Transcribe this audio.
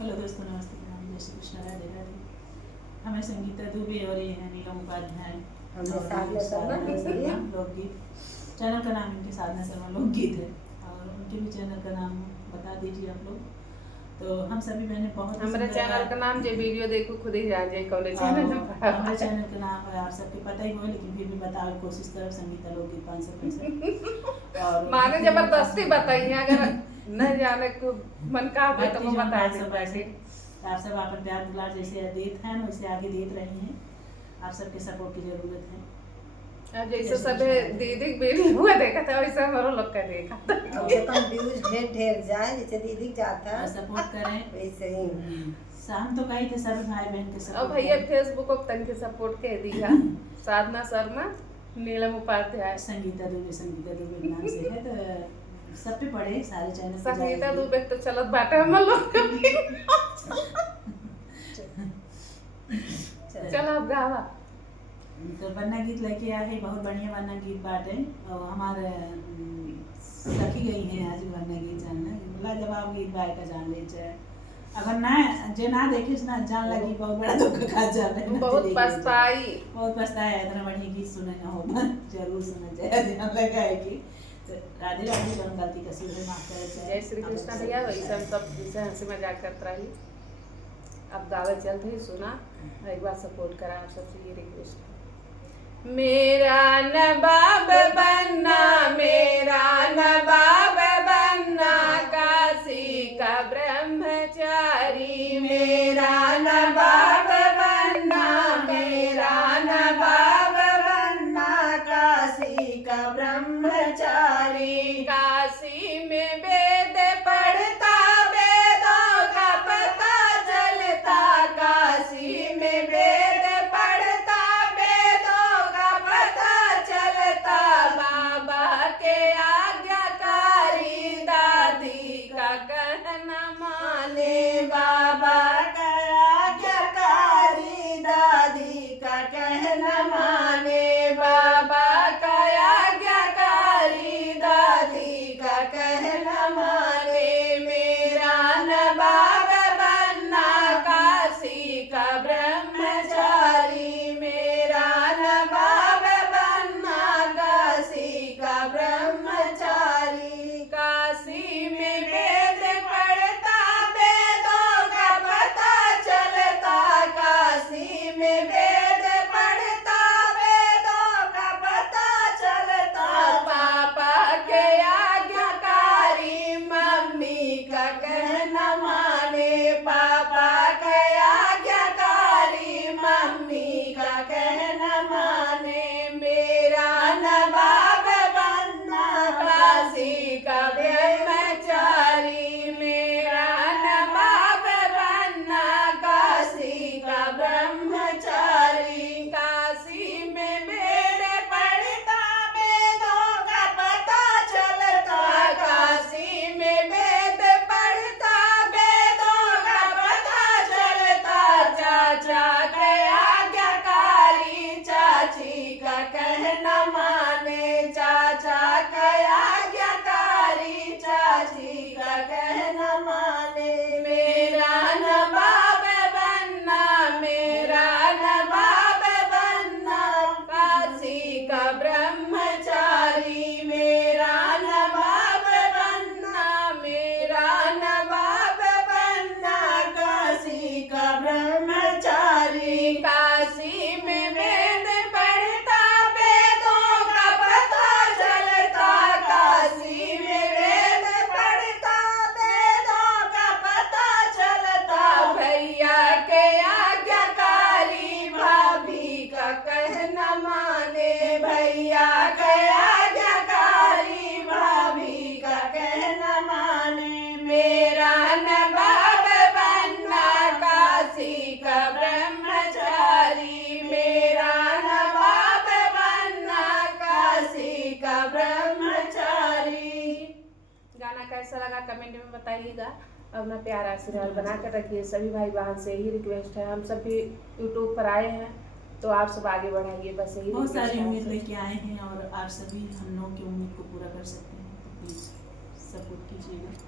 Hello दोस्तों, नमस्ते। नाम जय श्री कृष्ण, राधे राधे। हमें संगीता दुबे और ये है नीलम उपाध्याय। लोकगीत चैनल का नाम इनके साधना शर्मा लोकगीत है और उनके भी चैनल का नाम बता दीजिए आप लोग। तो हम सभी बहने बहुत हमारे चैनल का नाम जे वीडियो देखो खुद ही जान जाए कौन चैनल है। हमारे चैनल का नाम है, आप सबके पता ही हो, लेकिन फिर भी बताओ, कोशिश करो। संगीता लोकगीत 565 और माने जबरदस्ती बताइए, अगर न जाने को मन का हो तो बता दे। आप सब अपन प्यार दुलार जैसे देते हैं वैसे आगे देते रही हैं। आप सबके सपोर्ट की जरूरत है। जैसे सब दीदी बेली हुआ देखा था वैसे हमारा लोग का देखा था। कम व्यूज ढेर जाए जैसे दीदी जाता है सपोर्ट करें वैसे ही। शाम तो कही थे सब भाई बहन के अब भैया फेसबुक पर तन के सपोर्ट कह दिया। साधना शर्मा, नीलम उपाध्याय, संगीता दुबे नाम से है। तो सब पे पड़े सारे चैनल। संगीता दुबे तो चलत बाटे हम लोग। चल आप गावा। तो वरना गीत लेके आए हैं, बहुत बढ़िया वरना गीत बाटे। और हमारे सखी गई हैं आज वरना गीत जानना। बोला जब आप गीत गाय का जान ले जाए, अगर ना जे ना देखे ना जान लगी, बहुत बड़ा दुख का जावे। बहुत पछताए इतना बढ़िया गीत सुने ना हो। जरूर सुना जाए, ध्यान लगाएगी। तो राधे राधे, जो गलती का सुधरे माफ करे। जय श्री कृष्ण भैया। वैसे हम सब जैसे हंसी मजाक करते रही। अब गावे चलते ही सुना, एक बार सपोर्ट करा। आप सबसे ये रिक्वेस्ट है, मेरा नवाब बनना, मेरा नवाब बनना, काशी का ब्रह्मचारी। मेरा नवाब बनना, मेरा नवाब बनना, काशी का ब्रह्मचारी। काशी में वेद पढ़ता, वेदों का पता चलता। काशी में वेद पढ़ता, वेदों का पता चलता। बाबा के आज्ञाकारी, दादी का कहना माने। बाबा का आज्ञाकारी, दादी का कहना माने। बाबा का आज्ञाकारी, दादी का कहना माने। मेरा नवाब बनना, काशी का ब्रह्मचारी। मेरा नवाब बनना, काशी का ब्रह्मचारी। काशी में वेद पढ़ता, वेदों का पता चलता। काशी में वेद पढ़ता, वेदों का पता चलता। पापा के आज्ञाकारी, मम्मी का कहना माने। पापा के आज्ञाकारी, मम्मी का कहना माने। मेरा नवाब बनना, काशी का ब्रह्मचारी। मेरा नवाब बनना, काशी का ब्रह्मचारी। काशी में वेद पढ़ता, वेदों का पता चलता। काशी में वेद पढ़ता, वेदों का पता चलता। चाचा के आज्ञाकारी, चाची का कहना माने। चाचा का आज्ञाकारी, चाची का कहना माने। मेरा नवाब बनना, मेरा नवाब बनना, काशी का ब्रह्मचारी। मेरा नवाब बनना, मेरा नवाब बनना, काशी का ब्रह्मचारी। काशी में वेद पढ़ता, वेदों का पता चलता। काशी में वेद पढ़ता, वेदों का पता चलता। भैया के आज्ञाकारी, भाभी का कहना माने। भैया के आज्ञाकारी, भाभी का कहना माने। मेरा नवाब बनना, काशी का ब्रह्मचारी। मेरा नवाब बनना, काशी का ब्रह्मचारी। गाना कैसा लगा कमेंट में बताइएगा। अपना प्यार आशीर्वाद बना कर रखिए। सभी भाई बहन से यही रिक्वेस्ट है। हम सभी यूट्यूब पर आए हैं तो आप सब आगे बढ़ाइए, बस यही। बहुत सारी उम्मीद लेके आए हैं और आप सभी हम लोग की उम्मीद को पूरा कर सकते हैं। तो प्लीज़ सपोर्ट कीजिएगा।